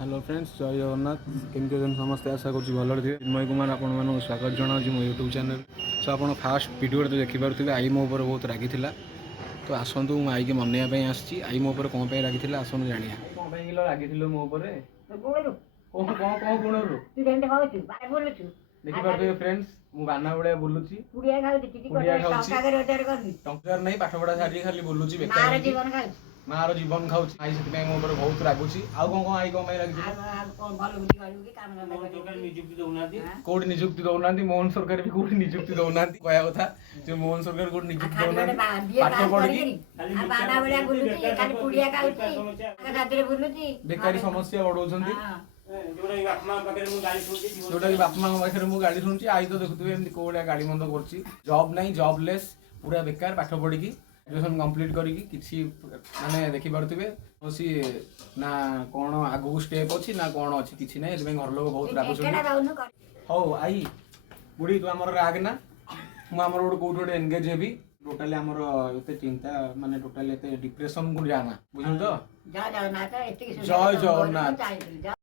Hello friends, जय जगन्नाथ। केमती अछन समस्ते? आशा करुँच भल थे। चिन्मय कुमार आपण मानक स्वागत जनाऊँ मो यूट्यूब चैनल। सो आप फास्ट वीडियो तो देखिपे आई मो ऊपर बहुत रागी तो आसतु मु आई की मनैयापी आसी आई मो ऊपर कौन रागी आसतु जानिया कौन रागी मो ऊपर देखिपे फ्रेंड्स मु बाना भाया बुलूची टंकार नहीं पाठ पढ़ा छाड़ी खाली बुलूची बेकार मार जीवन खाऊँ आई से बहुत रागुची आउ कौन आई कौन कौटी निजुक्ति दौना मोहन सरकार भी कौटी निजुक्ति दौना कहया कथा जो मोहन सरकार कौटी निजुक्ति दौना पाठ पढ़ी बेकारी समस्या बढ़ाऊँ जोटा कि बापा माँ पाखे मुझे गाड़ी शुणुची आई तो देखुए एमती कौ भाया गाड़ी मंद कर जॉब नहीं जॉबलेस पूरा बेकार पाठ पढ़ी ग्रेजुएशन कंप्लीट करी माने देखी पारे सी ना कौन आगू स्टेप अच्छी ना कौन अच्छी किसी ना घर लोग बहुत रागुच हौ आई बुढ़ी तू आमर राग ना मुझे गोटे कौट गोटे एंगेज हेबी टोटाली आमर एते चिंता माने टोटाली एते डिप्रेशन को जाना बुझल तो जय जगन्नाथ।